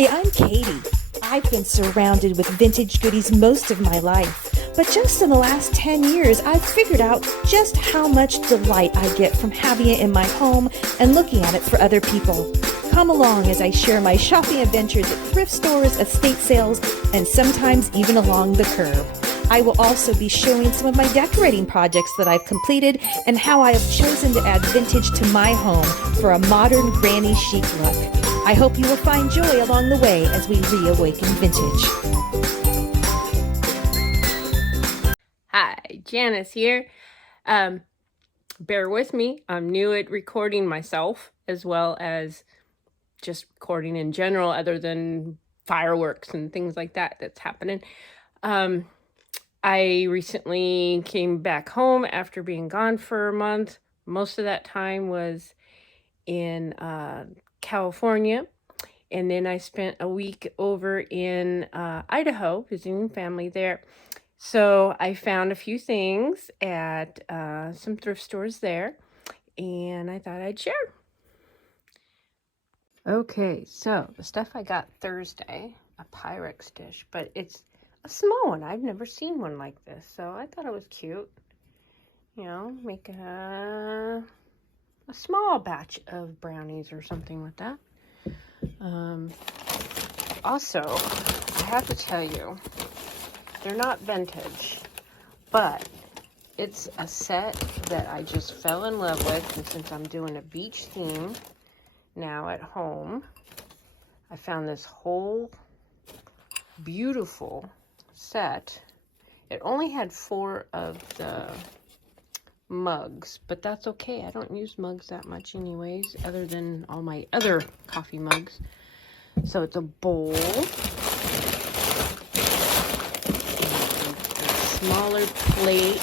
Hi, I'm Katie. I've been surrounded with vintage goodies most of my life, but just in the last 10 years, I've figured out just how much delight I get from having it in my home and looking at it for other people. Come along as I share my shopping adventures at thrift stores, estate sales, and sometimes even along the curb. I will also be showing some of my decorating projects that I've completed and how I have chosen to add vintage to my home for a modern granny chic look. I hope you will find joy along the way as we reawaken vintage. Hi, Janice here. Bear with me. I'm new at recording myself as well as just recording in general, other than fireworks and things like that that's happening. I recently came back home after being gone for a month. Most of that time was in California, and then I spent a week over in Idaho visiting family there. So I found a few things at some thrift stores there, and I thought I'd share. Okay, so the stuff I got Thursday, a Pyrex dish, but it's a small one. I've never seen one like this, so I thought it was cute. You know, make a small batch of brownies or something with that. Also, I have to tell you, they're not vintage, but it's a set that I just fell in love with, and since I'm doing a beach theme now at home, I found this whole beautiful set. It only had 4 of the mugs, but that's okay. I don't use mugs that much anyways, other than all my other coffee mugs. So it's a bowl, a smaller plate,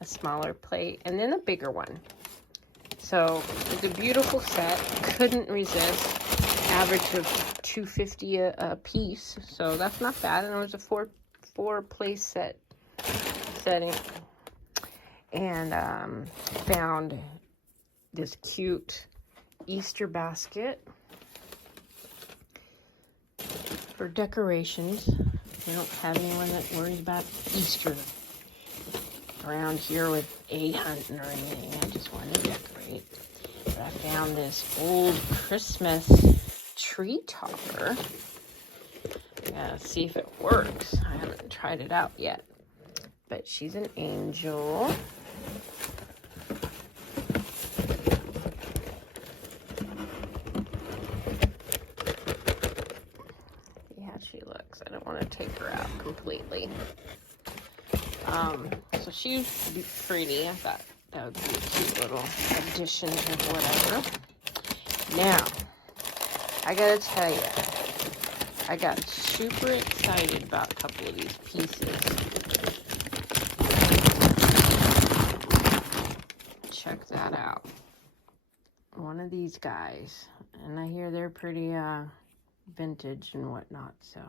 a smaller plate, and then a bigger one. So it's a beautiful set. Couldn't resist. Average of $2.50 a piece, so that's not bad. And it was a four place setting, and found this cute Easter basket for decorations. We don't have anyone that worries about Easter around here with egg hunting or anything. I just want to decorate. But I found this old Christmas tree topper. Gotta see if it works. I haven't tried it out yet. But she's an angel. See how she looks. I don't want to take her out completely. So she's pretty. I thought that would be a cute little addition to whatever. Now, I gotta tell you, I got super excited about a couple of these pieces. Check that out. One of these guys, and I hear they're pretty vintage and whatnot, so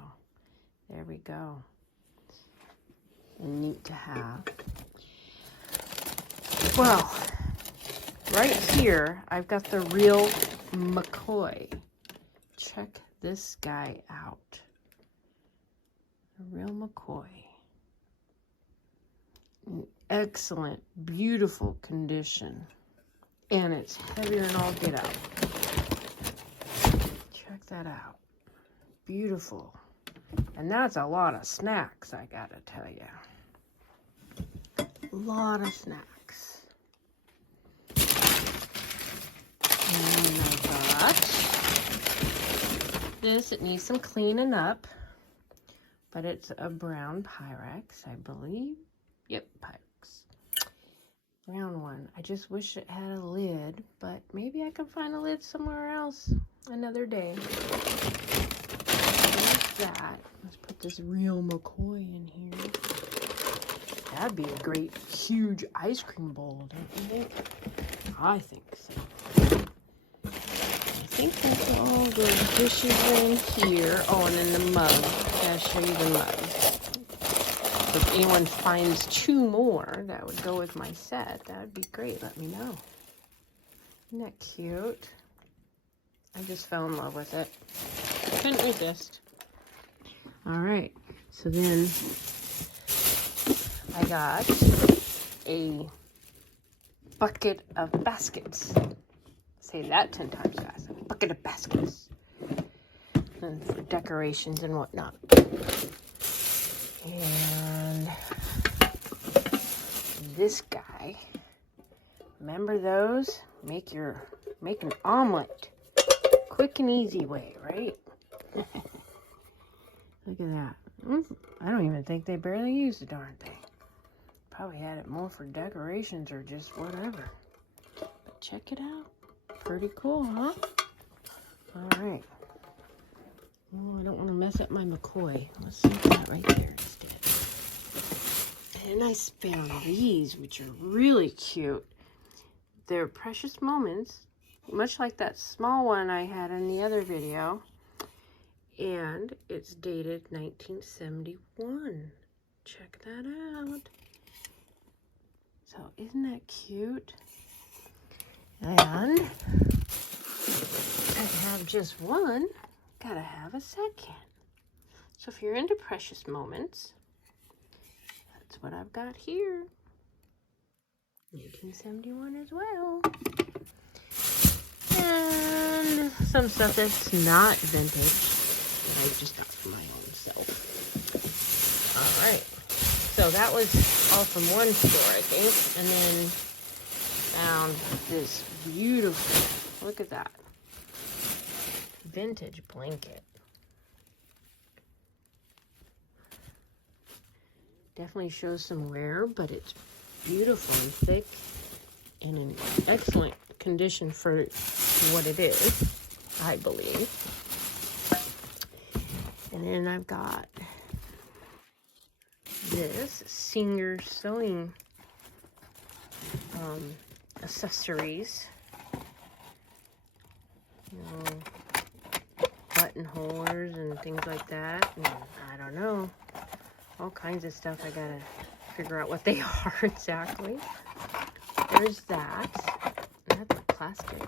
there we go. And neat to have. Well, right here, I've got the real McCoy. Check this guy out. The real McCoy. In excellent, beautiful condition. And it's heavier than all get out. Check that out. Beautiful. And that's a lot of snacks, I gotta tell you. A lot of snacks. And I got this. It needs some cleaning up, but it's a brown Pyrex, I believe. Yep, Pyrex. Brown one. I just wish it had a lid, but maybe I can find a lid somewhere else another day. There's that. Let's put this real McCoy in here. That'd be a great, huge ice cream bowl, don't you think? I think so. I think that's all the dishes in here. Oh, and then the mug. I'll show you the mug. So if anyone finds 2 more that would go with my set, that would be great. Let me know. Isn't that cute? I just fell in love with it. Couldn't resist. All right, so then I got a bucket of baskets. Say that 10 times fast. A bucket of baskets. And for decorations and whatnot. And this guy, remember those? Make an omelet. Quick and easy way, right? Look at that. I don't even think they barely used the darn thing. Probably had it more for decorations or just whatever. But check it out. Pretty cool, huh? All right. Oh, I don't want to mess up my McCoy. Let's leave that right there instead. And I found these, which are really cute. They're precious moments, much like that small one I had in the other video. And it's dated 1971. Check that out. So isn't that cute? And I have just one, gotta have a second. So if you're into precious moments, that's what I've got here. 1971 as well. And some stuff that's not vintage. I just got for my own self. All right. So that was all from one store, I think. And then found this beautiful, look at that, vintage blanket. Definitely shows some wear, but it's beautiful and thick and in excellent condition for what it is, I believe. And then I've got this Singer sewing accessories. You know, buttonholers and things like that. And I don't know. All kinds of stuff. I gotta figure out what they are exactly. There's that. That's plastic.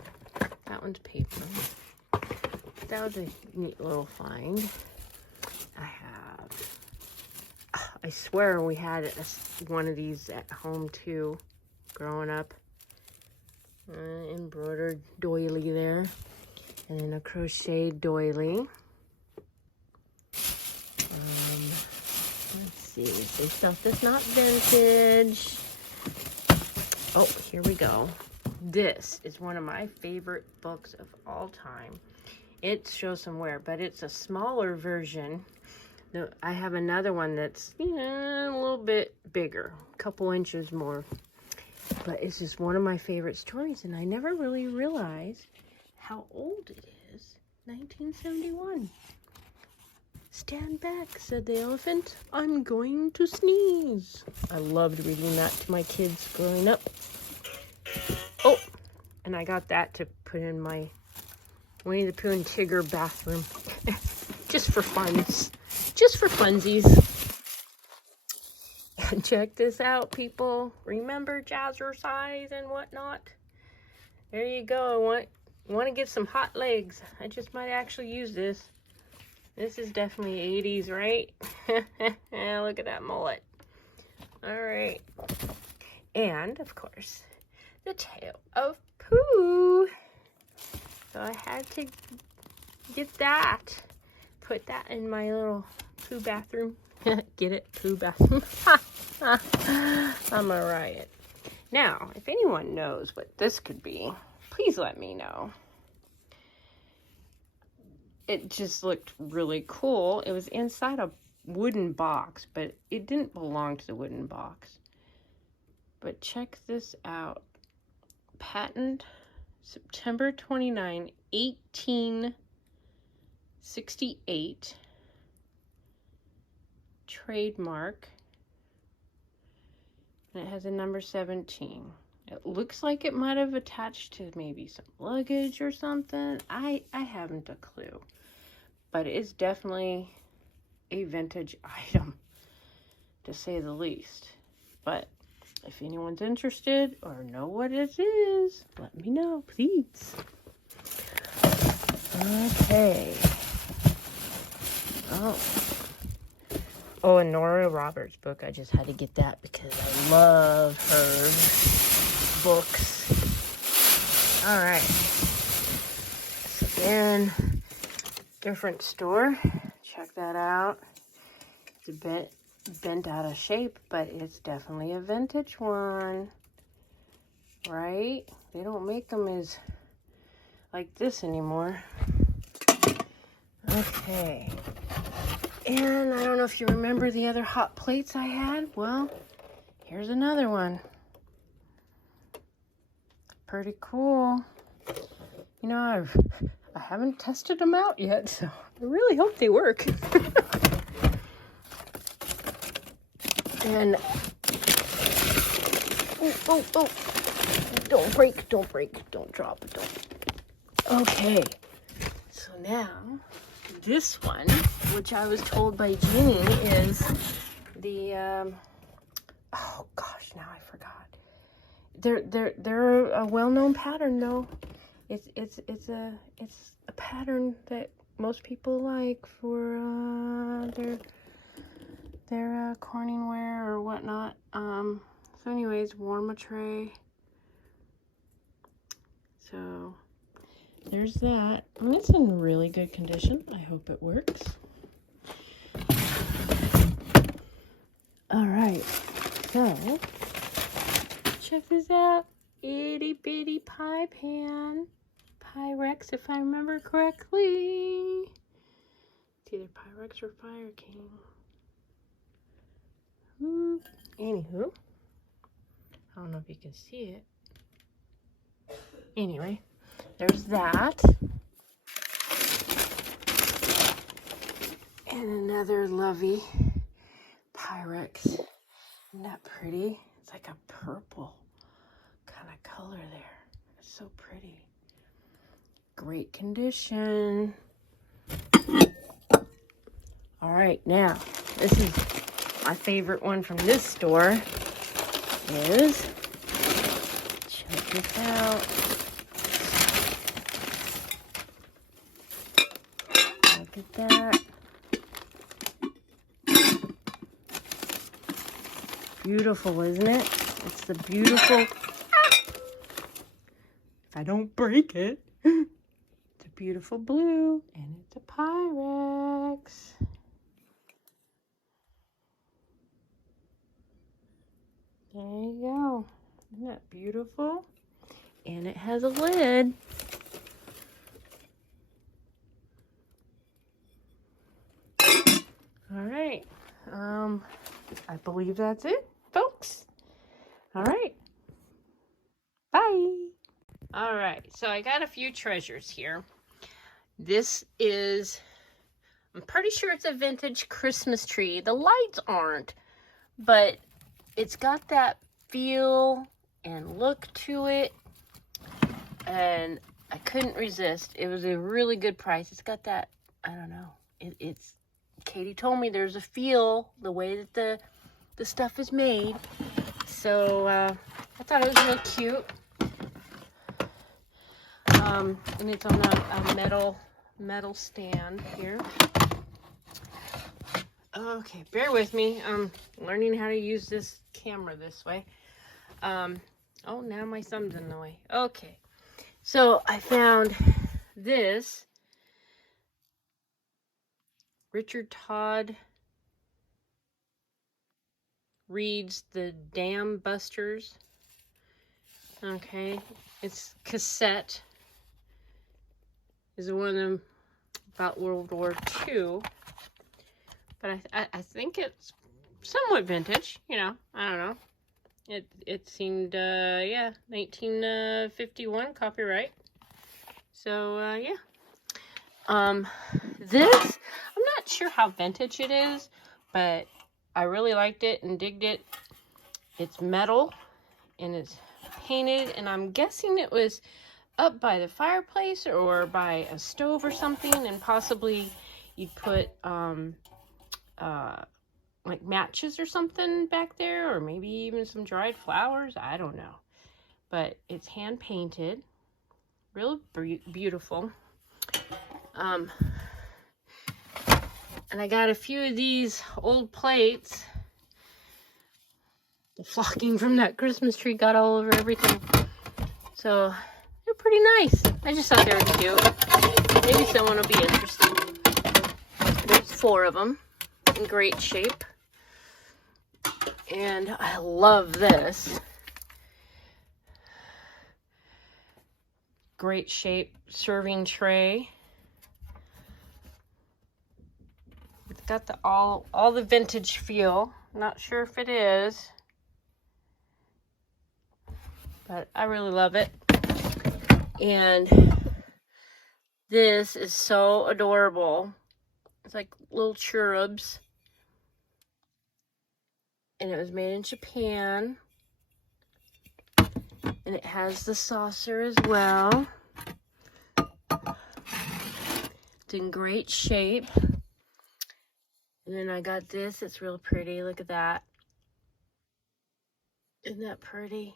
That one's paper. That was a neat little find. I swear we had one of these at home too, growing up. Embroidered doily there. And then a crocheted doily. Let's see, some stuff that's not vintage. Oh, here we go. This is one of my favorite books of all time. It shows some wear, but it's a smaller version. I have another one that's, you know, a little bit bigger, a couple inches more. But it's just one of my favorite stories, and I never really realized how old it is. 1971. Stand back, said the elephant. I'm going to sneeze. I loved reading that to my kids growing up. Oh, and I got that to put in my Winnie the Pooh and Tigger bathroom. Just for funs. Just for funsies. And check this out, people. Remember jazzercise and whatnot? There you go. I want to get some hot legs. I just might actually use this. This is definitely 80s, right? Look at that mullet. All right. And, of course, the tail of Pooh. So I had to get that. Put that in my little Pooh bathroom. Get it? Pooh bathroom. I'm a riot. Now, if anyone knows what this could be, please let me know. It just looked really cool. It was inside a wooden box, but it didn't belong to the wooden box. But check this out. Patent September 29, 1868. Trademark. And it has a number 17. It looks like it might have attached to maybe some luggage or something. I haven't a clue. But it is definitely a vintage item, to say the least. But If anyone's interested or know what it is, let me know, please. Okay. Oh, and Nora Roberts' book. I just had to get that because I love her books. All right. So then, different store. Check that out. It's a bit bent out of shape, but it's definitely a vintage one, right? They don't make them as like this anymore. Okay. And I don't know if you remember the other hot plates I had. Well, here's another one. Pretty cool. You know, I haven't tested them out yet, so I really hope they work. And oh, don't break, don't drop it, don't. Okay, so now this one, which I was told by Jeannie, is the oh gosh, now I forgot. They're a well-known pattern though. It's a pattern that most people like for their Corningware or whatnot. So anyways, warm a tray. So there's that. And it's in really good condition. I hope it works. All right, so check this out. Itty bitty pie pan. Pyrex, if I remember correctly. It's either Pyrex or Fire King. Anywho, I don't know if you can see it. Anyway, there's that. And another lovely Pyrex. Isn't that pretty? It's like a purple kind of color there. It's so pretty. Great condition. All right, now this is my favorite one from this store. Is, check this out. Look at that. Beautiful, isn't it? It's the beautiful. If I don't break it. It's a beautiful blue, and it's a Pyrex. There you go. Isn't that beautiful? And it has a lid. All right. I believe that's it, folks. All right. Bye. All right. So I got a few treasures here. This is, I'm pretty sure it's a vintage Christmas tree. The lights aren't, but it's got that feel and look to it, and I couldn't resist. It was a really good price. It's got that, I don't know, it's Katie told me there's a feel, the way that the stuff is made. So I thought it was real cute. And it's on a metal stand here. Okay, bear with me. I'm learning how to use this camera this way. Oh, now my thumb's in the way. Okay, so I found this. Richard Todd reads The Dam Busters. Okay, it's cassette. Is one of them about World War II. But I think it's somewhat vintage, you know, I don't know. It seemed, yeah, 1951 copyright. So, yeah. This, I'm not sure how vintage it is, but I really liked it and digged it. It's metal, and it's painted, and I'm guessing it was up by the fireplace or by a stove or something, and possibly you'd put, like matches or something back there, or maybe even some dried flowers. I don't know. But it's hand painted. Real beautiful. And I got a few of these old plates. The flocking from that Christmas tree got all over everything. So they're pretty nice. I just thought they were cute. Maybe someone will be interested. There's 4 of them in great shape. And I love this. Great shape serving tray. It's got the all the vintage feel. Not sure if it is, but I really love it. And this is so adorable. It's like little cherubs. And it was made in Japan. And it has the saucer as well. It's in great shape. And then I got this. It's real pretty. Look at that. Isn't that pretty?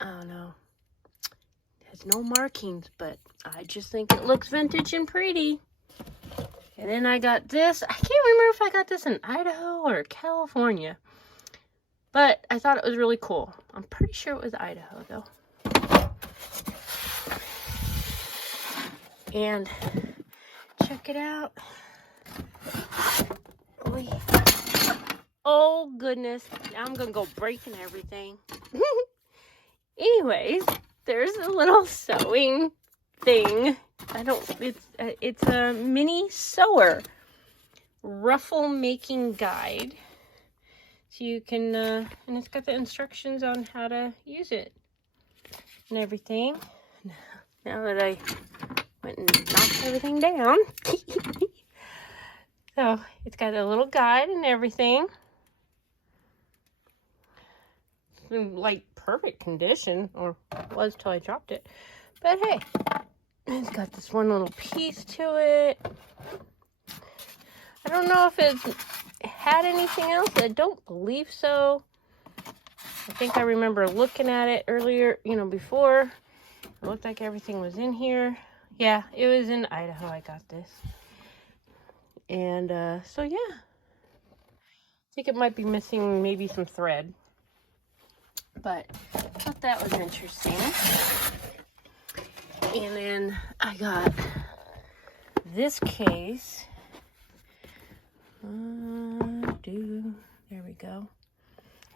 I don't know. It has no markings, but I just think it looks vintage and pretty. And then I got this. I can't remember if I got this in Idaho or California. But I thought it was really cool. I'm pretty sure it was Idaho, though. And check it out. Oh, goodness. Now I'm going to go breaking everything. Anyways, there's a little sewing thing. It's a mini sewer ruffle making guide. So you can, and it's got the instructions on how to use it and everything. Now that I went and knocked everything down. So it's got a little guide and everything. It's in like perfect condition, or was till I dropped it. But hey, it's got this one little piece to it. I don't know if it's had anything else. I don't believe so. I think I remember looking at it earlier, before. It looked like everything was in here. Yeah, it was in Idaho I got this. And so yeah. I think it might be missing maybe some thread. But I thought that was interesting. And then I got this case. There we go.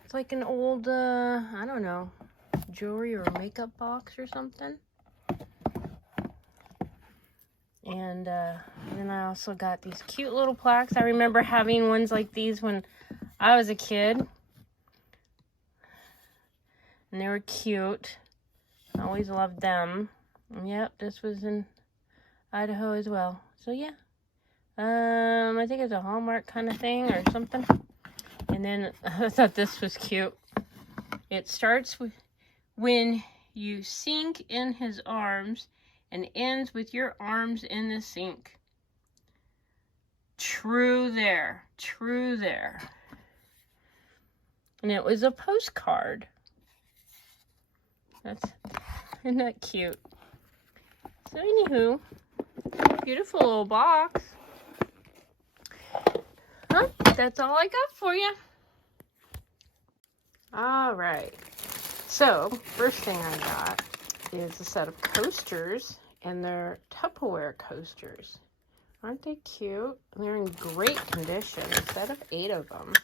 It's like an old, I don't know, jewelry or makeup box or something. And then I also got these cute little plaques. I remember having ones like these when I was a kid. And they were cute. I always loved them. And yep, this was in Idaho as well. So yeah. I think it's a Hallmark kind of thing or something. And then I thought this was cute. It starts with when you sink in his arms and ends with your arms in the sink. True there. True there. And it was a postcard. Isn't that cute? So anywho, beautiful little box. Huh? That's all I got for you. All right. So, first thing I got is a set of coasters, and they're Tupperware coasters. Aren't they cute? They're in great condition. A set of 8 of them.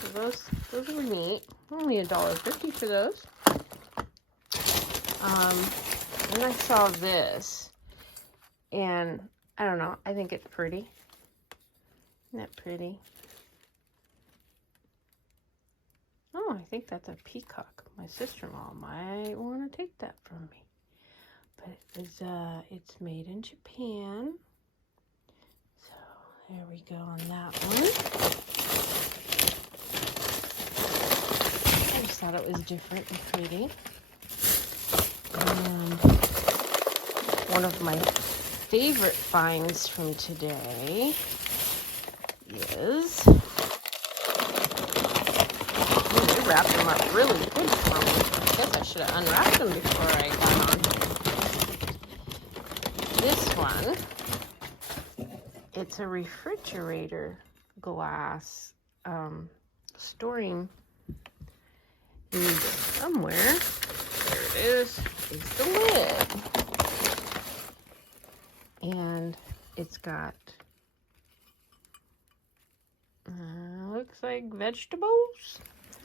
So those are neat. Only $1.50 for those. Then I saw this, and I don't know. I think it's pretty. Isn't that pretty? Oh, I think that's a peacock. My sister-in-law might want to take that from me. But it's made in Japan. So there we go on that one. I just thought it was different and pretty. And one of my favorite finds from today is... They wrapped them up really good for me. I guess I should have unwrapped them before I got on. This one, it's a refrigerator glass storing these somewhere. There it is the lid. And it's got, looks like vegetables.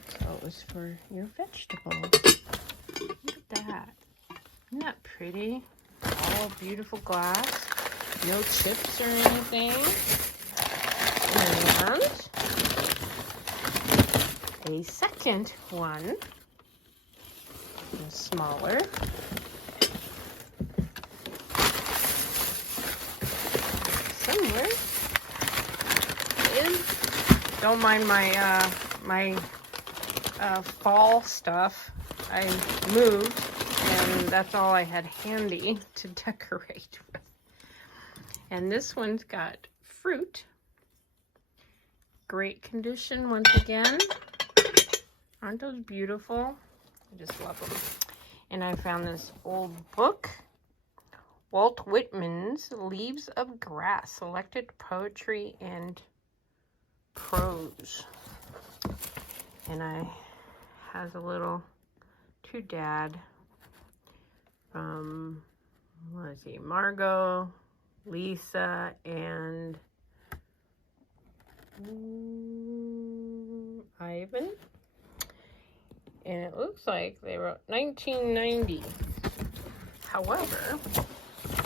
So it was for your vegetables. Look at that. Isn't that pretty? All beautiful glass. No chips or anything. And a second one. Smaller. Somewhere is, don't mind my my fall stuff. I moved and that's all I had handy to decorate with. And this one's got fruit. Great condition once again. Aren't those beautiful? I just love them. And I found this old book, Walt Whitman's Leaves of Grass, Selected Poetry and Prose. And I has a little to Dad from, let's see, Margot, Lisa, and Ivan. And it looks like they wrote 1990. However,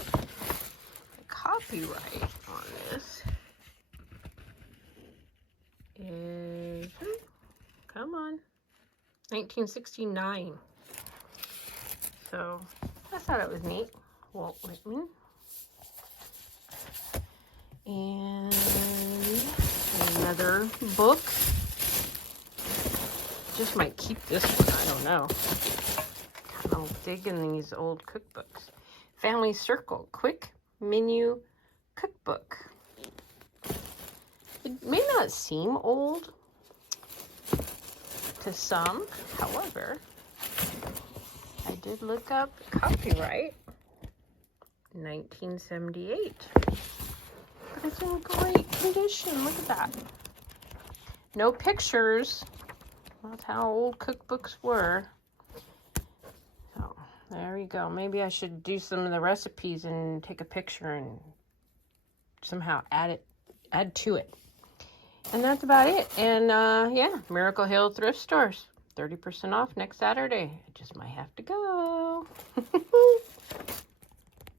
the copyright on this is, come on, 1969. So I thought it was neat. Walt Whitman. And another book. Just might keep this one, I don't know. Kind of digging these old cookbooks. Family Circle, quick menu cookbook. It may not seem old to some, however, I did look up copyright, 1978. But it's in great condition, look at that. No pictures. That's how old cookbooks were. So, there you go. Maybe I should do some of the recipes and take a picture and somehow add to it. And that's about it. And, yeah, Miracle Hill Thrift Stores. 30% off next Saturday. I just might have to go.